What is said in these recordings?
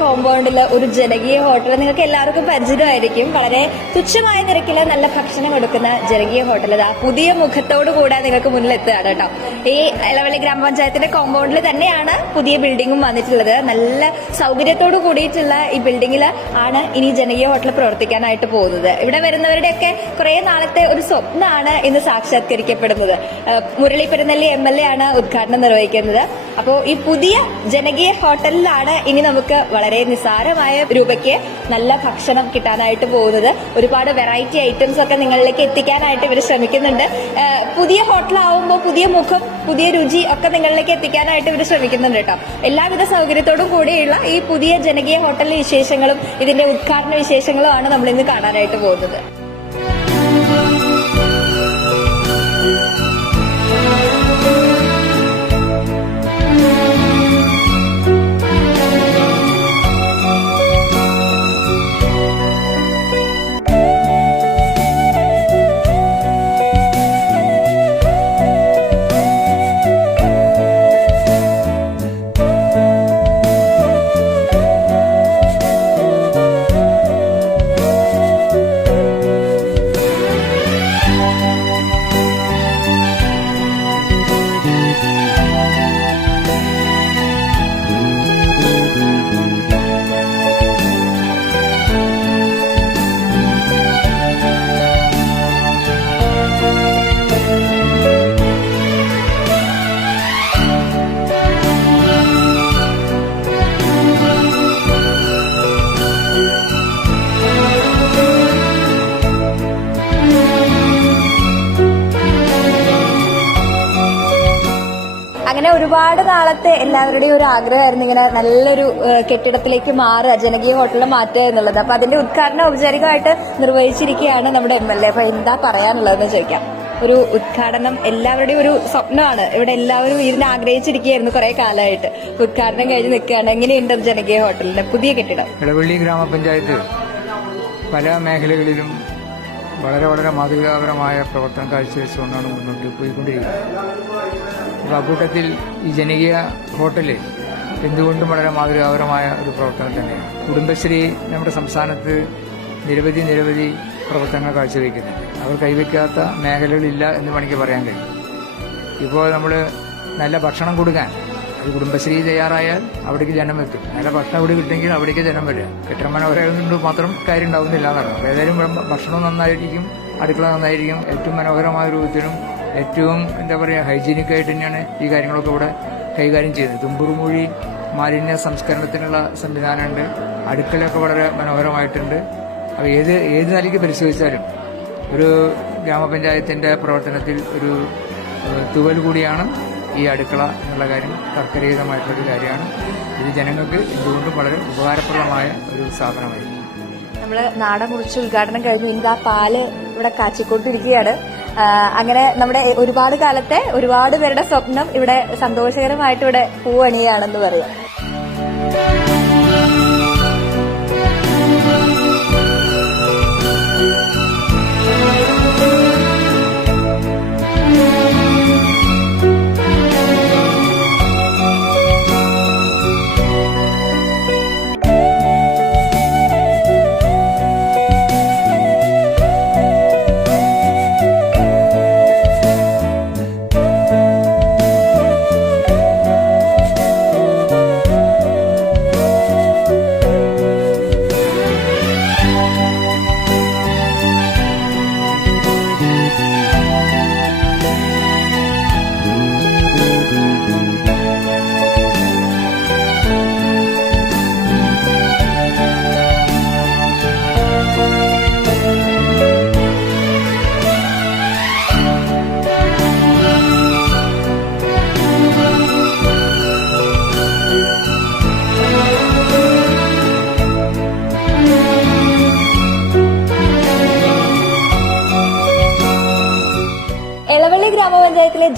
കോമ്പൗണ്ടിൽ ഒരു ജനകീയ ഹോട്ടൽ നിങ്ങൾക്ക് എല്ലാവർക്കും പരിചിതമായിരിക്കും. വളരെ തുച്ഛമായ നിരക്കിൽ നല്ല ഭക്ഷണം കൊടുക്കുന്ന ജനകീയ ഹോട്ടൽ ഇതാ പുതിയ മുഖത്തോടു കൂടെ നിങ്ങൾക്ക് മുന്നിൽ എത്തുകയാണ് കേട്ടോ. ഈ ഇളവള്ളി ഗ്രാമപഞ്ചായത്തിന്റെ കോമ്പൗണ്ടിൽ തന്നെയാണ് പുതിയ ബിൽഡിംഗും വന്നിട്ടുള്ളത്. നല്ല സൗകര്യത്തോടു കൂടിയിട്ടുള്ള ഈ ബിൽഡിംഗിൽ ആണ് ഇനി ജനകീയ ഹോട്ടൽ പ്രവർത്തിക്കാനായിട്ട് പോകുന്നത്. ഇവിടെ വരുന്നവരുടെയൊക്കെ കുറെ നാളത്തെ ഒരു സ്വപ്നമാണ് ഇന്ന് സാക്ഷാത്കരിക്കപ്പെടുന്നത്. മുരളി പെരുന്നെല്ലി MLA ആണ് ഉദ്ഘാടനം നിർവഹിക്കുന്നത്. അപ്പോൾ ഈ പുതിയ ജനകീയ ഹോട്ടലിലാണ് ഇനി നമുക്ക് വളരെ നിസ്സാരമായ രൂപയ്ക്ക് നല്ല ഭക്ഷണം കിട്ടാനായിട്ട് പോകുന്നത്. ഒരുപാട് വെറൈറ്റി ഐറ്റംസ് ഒക്കെ നിങ്ങളിലേക്ക് എത്തിക്കാനായിട്ട് ഇവർ ശ്രമിക്കുന്നുണ്ട്. പുതിയ ഹോട്ടലാവുമ്പോൾ പുതിയ മുഖം, പുതിയ രുചി ഒക്കെ നിങ്ങളിലേക്ക് എത്തിക്കാനായിട്ട് ഇവർ ശ്രമിക്കുന്നുണ്ട് കേട്ടോ. എല്ലാവിധ സൗകര്യത്തോടും കൂടിയുള്ള ഈ പുതിയ ജനകീയ ഹോട്ടലിലെ വിശേഷങ്ങളും ഇതിന്റെ ഉദ്ഘാടന വിശേഷങ്ങളുമാണ് നമ്മൾ ഇന്ന് കാണാനായിട്ട് പോകുന്നത്. അങ്ങനെ ഒരുപാട് നാളത്തെ എല്ലാവരുടെയും ഒരു ആഗ്രഹമായിരുന്നു ഇങ്ങനെ നല്ലൊരു കെട്ടിടത്തിലേക്ക് മാറുക, ജനകീയ ഹോട്ടലിൽ മാറ്റുക എന്നുള്ളത്. അപ്പൊ അതിന്റെ ഉദ്ഘാടനം ഔപചാരികമായിട്ട് നിർവഹിച്ചിരിക്കുകയാണ് നമ്മുടെ MLA. അപ്പൊ എന്താ പറയാനുള്ളതെന്ന് ചോദിക്കാം. ഒരു ഉദ്ഘാടനം എല്ലാവരുടെയും ഒരു സ്വപ്നമാണ്. ഇവിടെ എല്ലാവരും ഇതിനെ ആഗ്രഹിച്ചിരിക്കുകയായിരുന്നു കുറെ കാലമായിട്ട്. ഉദ്ഘാടനം കഴിഞ്ഞ് നിൽക്കുകയാണ്. എങ്ങനെയുണ്ട് ജനകീയ ഹോട്ടലിന്റെ പുതിയ കെട്ടിടം? ഇളവള്ളി ഗ്രാമപഞ്ചായത്ത് പല മേഖലകളിലും വളരെ വളരെ മാതൃകാപരമായ പ്രവർത്തനം കാഴ്ചവെച്ചുകൊണ്ടാണ് മുന്നോട്ട് പോയിക്കൊണ്ടിരിക്കുന്നത്. അപ്പോൾ അക്കൂട്ടത്തിൽ ഈ ജനകീയ ഹോട്ടല് എന്തുകൊണ്ടും വളരെ മാതൃകാപരമായ ഒരു പ്രവർത്തനം തന്നെയാണ്. കുടുംബശ്രീ നമ്മുടെ സംസ്ഥാനത്ത് നിരവധി പ്രവർത്തനങ്ങൾ കാഴ്ചവെക്കുന്നുണ്ട്. അവർ കൈവയ്ക്കാത്ത മേഖലകളില്ല എന്ന് വേണമെങ്കിൽ പറയാൻ കഴിയും. ഇപ്പോൾ നമ്മൾ നല്ല ഭക്ഷണം കൊടുക്കാൻ അത് കുടുംബശ്രീ തയ്യാറായാൽ അവിടേക്ക് ജനം എത്തും. നല്ല ഭക്ഷണം ഇവിടെ കിട്ടുമെങ്കിൽ അവിടേക്ക് ജനം വരിക. കെട്ടിടം മനോഹരമായതുകൊണ്ട് മാത്രം കാര്യം ഉണ്ടാവുന്നില്ല എന്നാണ്. അപ്പോൾ ഏതായാലും ഭക്ഷണം നന്നായിരിക്കും, അടുക്കള നന്നായിരിക്കും, ഏറ്റവും മനോഹരമായ രൂപത്തിലും ഏറ്റവും എന്താ പറയുക ഹൈജീനിക്കായിട്ട് തന്നെയാണ് ഈ കാര്യങ്ങളൊക്കെ ഇവിടെ കൈകാര്യം ചെയ്യുന്നത്. തുമ്പുറുമൊഴി മാലിന്യ സംസ്കരണത്തിനുള്ള സംവിധാനമുണ്ട്. അടുക്കളയൊക്കെ വളരെ മനോഹരമായിട്ടുണ്ട്. അപ്പോൾ ഏത് നിലയ്ക്ക് പരിശോധിച്ചാലും ഒരു ഗ്രാമപഞ്ചായത്തിന്റെ പ്രവർത്തനത്തിൽ ഒരു തുവൽ കൂടിയാണ് ഈ അടുക്കള എന്നുള്ള കാര്യം. തർക്കരഹിതമായിട്ടുള്ളൊരു കാര്യമാണ്. ഇത് ജനങ്ങൾക്ക് എന്തുകൊണ്ടും വളരെ ഉപകാരപ്രദമായ ഒരു സ്ഥാപനമായിരിക്കും. നമ്മള് നാട മുറിച്ച് ഉദ്ഘാടനം കഴിഞ്ഞു. ഇനി ആ പാല് ഇവിടെ കാച്ചിക്കൊണ്ടിരിക്കുകയാണ്. അങ്ങനെ നമ്മുടെ ഒരുപാട് കാലത്തെ ഒരുപാട് പേരുടെ സ്വപ്നം ഇവിടെ സന്തോഷകരമായിട്ട് ഇവിടെ പൂവണിയാണെന്ന് പറയാം.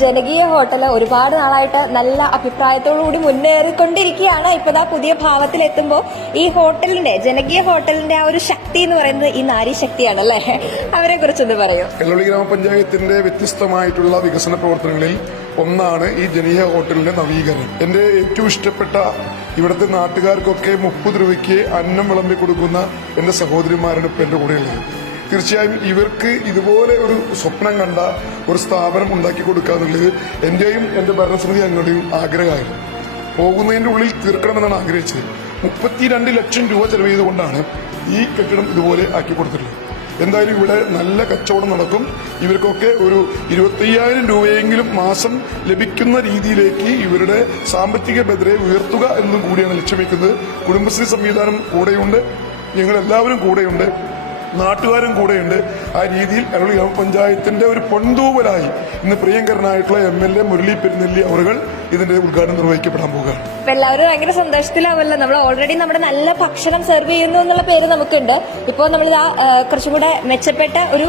ജനകീയ ഹോട്ടൽ ഒരുപാട് നാളായിട്ട് നല്ല അഭിപ്രായത്തോടുകൂടി മുന്നേറിക്കൊണ്ടിരിക്കുകയാണ്. ഇപ്പൊ പുതിയ ഭാവത്തിലെത്തുമ്പോൾ ഈ ഹോട്ടലിന്റെ ജനകീയ ഹോട്ടലിന്റെ ആ ഒരു ശക്തി എന്ന് പറയുന്നത് ഈ നാരി ശക്തിയാണ് അല്ലേ? അവരെ കുറിച്ചൊന്ന് പറയൂ. എളവള്ളി ഗ്രാമപഞ്ചായത്തിന്റെ വ്യത്യസ്തമായിട്ടുള്ള വികസന പ്രവർത്തനങ്ങളിൽ ഒന്നാണ് ഈ ജനകീയ ഹോട്ടലിന്റെ നവീകരണം. എന്റെ ഏറ്റവും ഇഷ്ടപ്പെട്ട ഇവിടുത്തെ നാട്ടുകാർക്കൊക്കെ 30 രൂപയ്ക്ക് അന്നം വിളമ്പി കൊടുക്കുന്ന എന്റെ സഹോദരിമാരാണ് ഇപ്പൊ എന്റെ കൂടെയുള്ളത്. തീർച്ചയായും ഇവർക്ക് ഇതുപോലെ ഒരു സ്വപ്നം കണ്ട ഒരു സ്ഥാപനം ഉണ്ടാക്കി കൊടുക്കുക എന്നുള്ളത് എന്റെയും എന്റെ ഭരണസമിതി അംഗങ്ങളുടെയും ആഗ്രഹമായിരുന്നു. പോകുന്നതിന്റെ ഉള്ളിൽ തീർക്കണമെന്നാണ് ആഗ്രഹിച്ചത്. 32 ലക്ഷം രൂപ ചെലവ് ചെയ്തുകൊണ്ടാണ് ഈ കെട്ടിടം ഇതുപോലെ ആക്കി കൊടുത്തിട്ടുള്ളത്. എന്തായാലും ഇവിടെ നല്ല കച്ചവടം നടക്കും. ഇവർക്കൊക്കെ ഒരു 25,000 രൂപയെങ്കിലും മാസം ലഭിക്കുന്ന രീതിയിലേക്ക് ഇവരുടെ സാമ്പത്തിക ഭദ്രതയെ ഉയർത്തുക എന്നും കൂടിയാണ് ലക്ഷ്യം വെക്കുന്നത്. കുടുംബശ്രീ സംവിധാനം കൂടെയുണ്ട്, ഞങ്ങളെല്ലാവരും കൂടെയുണ്ട്, നാട്ടുകാരും കൂടെയുണ്ട്. ആ രീതിയിൽ എളവള്ളി ഗ്രാമപഞ്ചായത്തിന്റെ ഒരു പൊൻതൂവലായി ഇന്ന് പ്രിയങ്കരനായിട്ടുള്ള MLA മുരളി പെരുന്നെല്ലി അവറുകൾ ഇതിന്റെ ഉദ്ഘാടനം നിർവഹിക്കപ്പെടാൻ പോകുകയാണ്. എല്ലാവരും ഭയങ്കര സന്തോഷത്തിലാവല്ലോ. നമ്മൾ ഓൾറെഡി നമ്മുടെ നല്ല ഭക്ഷണം സെർവ് ചെയ്യുന്നു എന്നുള്ള പേര് നമുക്കുണ്ട്. ഇപ്പോൾ നമ്മൾ കുറച്ചും കൂടെ മെച്ചപ്പെട്ട ഒരു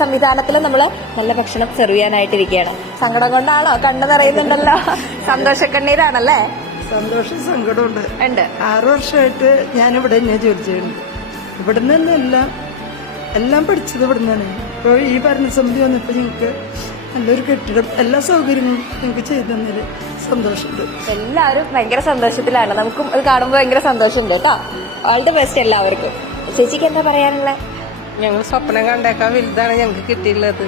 സംവിധാനത്തിൽ നമ്മൾ നല്ല ഭക്ഷണം സെർവ് ചെയ്യാനായിട്ടിരിക്കുകയാണ്. സങ്കടം കൊണ്ടാണോ? കണ്ണു നിറയുന്നുണ്ടല്ലോ. സന്തോഷക്കണ്ണീരാണല്ലേ? സന്തോഷം സങ്കടമുണ്ട്. 6 വർഷമായിട്ട് ഞാനിവിടെ തന്നെ ജോലി ചെയ്യുന്നു. ഇവിടുന്ന് തന്നെ എല്ലാം പഠിച്ചത് ഇവിടെ നിന്നാണ്. ഇപ്പോൾ ഈ ഭരണസമിതി വന്നപ്പോൾ ഞങ്ങൾക്ക് നല്ലൊരു കെട്ടിടം എല്ലാ സൗകര്യങ്ങളും ഞങ്ങൾക്ക് ചെയ്തു തന്നതിൽ സന്തോഷമുണ്ട്. എല്ലാവരും ഭയങ്കര സന്തോഷത്തിലാണ്. നമുക്കും അത് കാണുമ്പോൾ ഭയങ്കര സന്തോഷമുണ്ട് കേട്ടോ. ഓൾ ദി ബെസ്റ്റ് എല്ലാവർക്കും. ചേച്ചിക്ക് എന്താ പറയാനുള്ളത്? ഞങ്ങൾ സ്വപ്നം കണ്ടേക്കാൻ വലുതാണ് ഞങ്ങൾക്ക് കിട്ടിയിട്ടുള്ളത്.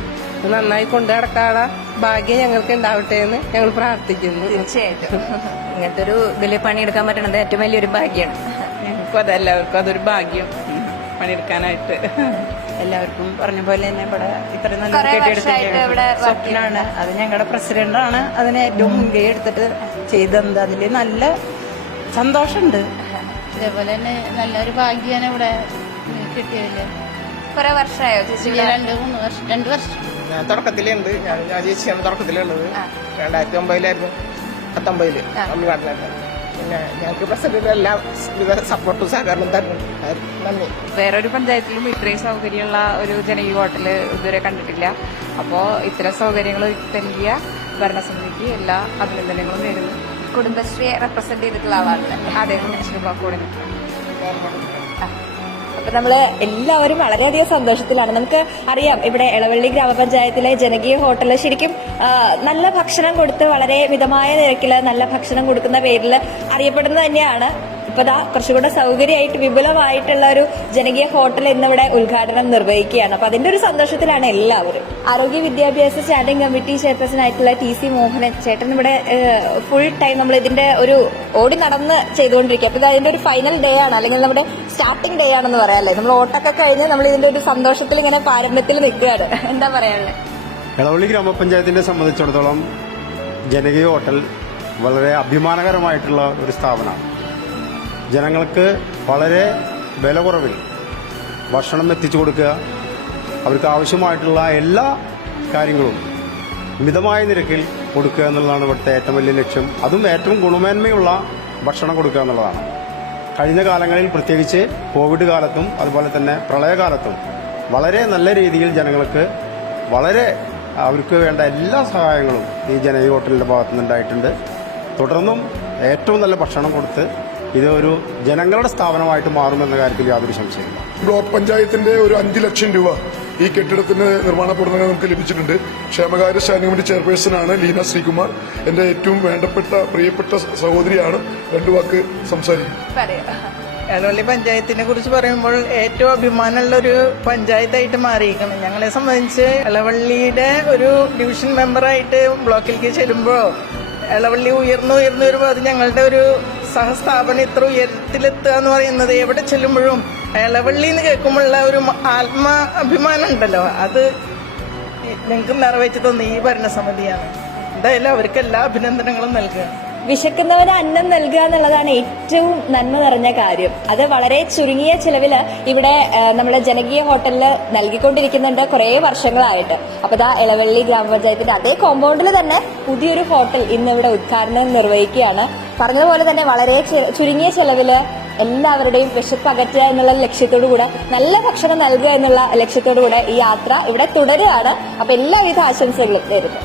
നന്നായി കൊണ്ടു നടക്കാനുള്ള ഭാഗ്യം ഞങ്ങൾക്ക് ഉണ്ടാവട്ടെ എന്ന് ഞങ്ങൾ പ്രാർത്ഥിക്കുന്നു. തീർച്ചയായിട്ടും ഇങ്ങനത്തെ ഒരു ഇതിൽ പണിയെടുക്കാൻ പറ്റുന്നത് ഏറ്റവും വലിയൊരു ഭാഗ്യമാണ്. ഞങ്ങൾക്കും അതെല്ലാവർക്കും അതൊരു ഭാഗ്യം പണിയെടുക്കാനായിട്ട്. എല്ലാവർക്കും പറഞ്ഞ പോലെ തന്നെ ഇവിടെ ഇത്രയും നല്ല കുറേ വർഷമായിട്ട് ഇവിടെ സ്വപ്നമാണ്. അത് ഞങ്ങളുടെ പ്രസിഡന്റാണ് അതിനെ ഏറ്റവും മുൻകൈ എടുത്തിട്ട് ചെയ്തത്. അതിൽ നല്ല സന്തോഷമുണ്ട്. അതേപോലെ തന്നെ നല്ലൊരു ഭാഗ്യമാണ് ഇവിടെ കിട്ടിയതില്. കുറെ വർഷമായോ ചേച്ചി? 2 വർഷം. ഞാൻ തുടക്കത്തിലുണ്ട്. ഞാൻ ചേച്ചിയാണ് തുടക്കത്തിലുള്ളത്. 2009 19 തമിഴ്നാട്ടിലാണ്. പിന്നെ ഞങ്ങൾക്ക് പ്രസിഡന്റ് എല്ലാ സപ്പോർട്ടും സഹകരണം തരുന്നുണ്ട്. നന്ദി. വേറൊരു പഞ്ചായത്തിലും ഇത്രയും സൗകര്യമുള്ള ഒരു ജനകീയ ഹോട്ടല് ഇതുവരെ കണ്ടിട്ടില്ല. അപ്പോൾ ഇത്തരം സൗകര്യങ്ങൾ നൽകിയ ഭരണസമിതിക്ക് എല്ലാ അഭിനന്ദനങ്ങളും നേരുന്നു. കുടുംബശ്രീയെ റെപ്രസെന്റ് ചെയ്തിട്ടുള്ള ആളാണ്. അതേ കുടുംബശ്രീ കൂടെ അപ്പൊ നമ്മള് എല്ലാവരും വളരെയധികം സന്തോഷത്തിലാണ്. നമുക്ക് അറിയാം ഇവിടെ എളവള്ളി ഗ്രാമപഞ്ചായത്തിലെ ജനകീയ ഹോട്ടല് ശരിക്കും നല്ല ഭക്ഷണം കൊടുത്ത് വളരെ മിതമായ നിരക്കില് നല്ല ഭക്ഷണം കൊടുക്കുന്ന പേരിൽ അറിയപ്പെടുന്നത് തന്നെയാണ്. ഇപ്പൊ കുറച്ചുകൂടെ സൗകര്യമായിട്ട് വിപുലമായിട്ടുള്ള ഒരു ജനകീയ ഹോട്ടൽ ഇന്നിവിടെ ഉദ്ഘാടനം നിർവഹിക്കുകയാണ്. അപ്പൊ അതിന്റെ ഒരു സന്തോഷത്തിലാണ് എല്ലാവരും. ആരോഗ്യ വിദ്യാഭ്യാസ സ്റ്റാൻഡിംഗ് കമ്മിറ്റി ചെയർപേഴ്സൺ ആയിട്ടുള്ള TC മോഹനൻ ചേട്ടൻ ഇവിടെ ഫുൾ ടൈം നമ്മൾ ഇതിന്റെ ഒരു ഓടി നടന്ന് ചെയ്തുകൊണ്ടിരിക്കുക. അപ്പൊ ഇത് അതിന്റെ ഒരു ഫൈനൽ ഡേ ആണ്, അല്ലെങ്കിൽ നമ്മുടെ സ്റ്റാർട്ടിംഗ് ഡേ ആണെന്ന് പറയാല്ലേ. നമ്മൾ ഓട്ടൊക്കെ കഴിഞ്ഞ് നമ്മൾ ഇതിന്റെ ഒരു സന്തോഷത്തിൽ ഇങ്ങനെ പാരമ്യത്തിൽ നിൽക്കുകയാണ്. എന്താ പറയാനുള്ളത്? എളവള്ളി ഗ്രാമപഞ്ചായത്തിനെ സംബന്ധിച്ചിടത്തോളം ജനകീയ ഹോട്ടൽ വളരെ അഭിമാനകരമായിട്ടുള്ള ഒരു സ്ഥാപനമാണ്. ജനങ്ങൾക്ക് വളരെ വില കുറവിൽ ഭക്ഷണം എത്തിച്ചു കൊടുക്കുക, അവർക്ക് ആവശ്യമായിട്ടുള്ള എല്ലാ കാര്യങ്ങളും മിതമായ നിരക്കിൽ കൊടുക്കുക എന്നുള്ളതാണ് ഇവിടുത്തെ ഏറ്റവും വലിയ ലക്ഷ്യം. അതും ഏറ്റവും ഗുണമേന്മയുള്ള ഭക്ഷണം കൊടുക്കുക എന്നുള്ളതാണ്. കഴിഞ്ഞ കാലങ്ങളിൽ പ്രത്യേകിച്ച് കോവിഡ് കാലത്തും അതുപോലെ തന്നെ പ്രളയകാലത്തും വളരെ നല്ല രീതിയിൽ ജനങ്ങൾക്ക് വളരെ അവർക്ക് വേണ്ട എല്ലാ സഹായങ്ങളും ഈ ജനകീയ ഹോട്ടലിന്റെ ഭാഗത്തുനിന്നുണ്ടായിട്ടുണ്ട്. തുടർന്നും ഏറ്റവും നല്ല ഭക്ഷണം കൊടുത്ത് ഇത് ഒരു ജനങ്ങളുടെ സ്ഥാപനമായിട്ട് മാറുമെന്ന കാര്യത്തിൽ യാതൊരു സംശയമില്ല. ബ്ലോക്ക് പഞ്ചായത്തിന്റെ ഒരു 5 ലക്ഷം രൂപ ഈ കെട്ടിടത്തിന് നിർമ്മാണ പ്രവർത്തനങ്ങൾ നമുക്ക് ലഭിച്ചിട്ടുണ്ട്. ക്ഷേമകാര്യ സ്റ്റാൻഡിംഗ് കമ്മിറ്റി ചെയർപേഴ്സണാണ് ലീന ശ്രീകുമാർ. എന്റെ ഏറ്റവും വേണ്ടപ്പെട്ട പ്രിയപ്പെട്ട സഹോദരിയാണ്. 2 വാക്ക് സംസാരിക്കും. എളവള്ളി പഞ്ചായത്തിനെ കുറിച്ച് പറയുമ്പോൾ ഏറ്റവും അഭിമാനമുള്ള ഒരു പഞ്ചായത്തായിട്ട് മാറിയിരിക്കണം. ഞങ്ങളെ സംബന്ധിച്ച് എളവള്ളിയുടെ ഒരു ഡിവിഷൻ മെമ്പറായിട്ട് ബ്ലോക്കിലേക്ക് ചെല്ലുമ്പോൾ എളവള്ളി ഉയർന്നു വരുമ്പോൾ അത് ഞങ്ങളുടെ ഒരു സഹസ്ഥാപനം ഇത്ര ഉയരത്തിലെത്തുക എന്ന് പറയുന്നത് എവിടെ ചെല്ലുമ്പോഴും എളവള്ളി എന്ന് കേൾക്കുമ്പോഴുള്ള ഒരു അഭിമാനം ഉണ്ടല്ലോ, അത് ഞങ്ങൾക്ക് നിറവേറ്റി തന്ന ഈ ഭരണസമിതിയാണ്. എന്തായാലും അവർക്ക് എല്ലാ അഭിനന്ദനങ്ങളും നൽകുക. വിശക്കുന്നവന് അന്നം നൽകുക എന്നുള്ളതാണ് ഏറ്റവും നന്മ നിറഞ്ഞ കാര്യം. അത് വളരെ ചുരുങ്ങിയ ചിലവില് ഇവിടെ നമ്മുടെ ജനകീയ ഹോട്ടലിൽ നൽകിക്കൊണ്ടിരിക്കുന്നുണ്ട് കുറേ വർഷങ്ങളായിട്ട്. അപ്പൊ എളവള്ളി ഗ്രാമപഞ്ചായത്തിന്റെ അതേ കോമ്പൗണ്ടിൽ തന്നെ പുതിയൊരു ഹോട്ടൽ ഇന്നിവിടെ ഉദ്ഘാടനം നിർവഹിക്കുകയാണ്. പറഞ്ഞതുപോലെ തന്നെ വളരെ ചുരുങ്ങിയ ചെലവില് എല്ലാവരുടെയും വിശപ്പ് അകറ്റുക എന്നുള്ള ലക്ഷ്യത്തോടു കൂടെ നല്ല ഭക്ഷണം നൽകുക എന്നുള്ള ലക്ഷ്യത്തോടു കൂടെ ഈ യാത്ര ഇവിടെ തുടരുകയാണ്. അപ്പൊ എല്ലാവിധ ആശംസകളും നേരുന്നു.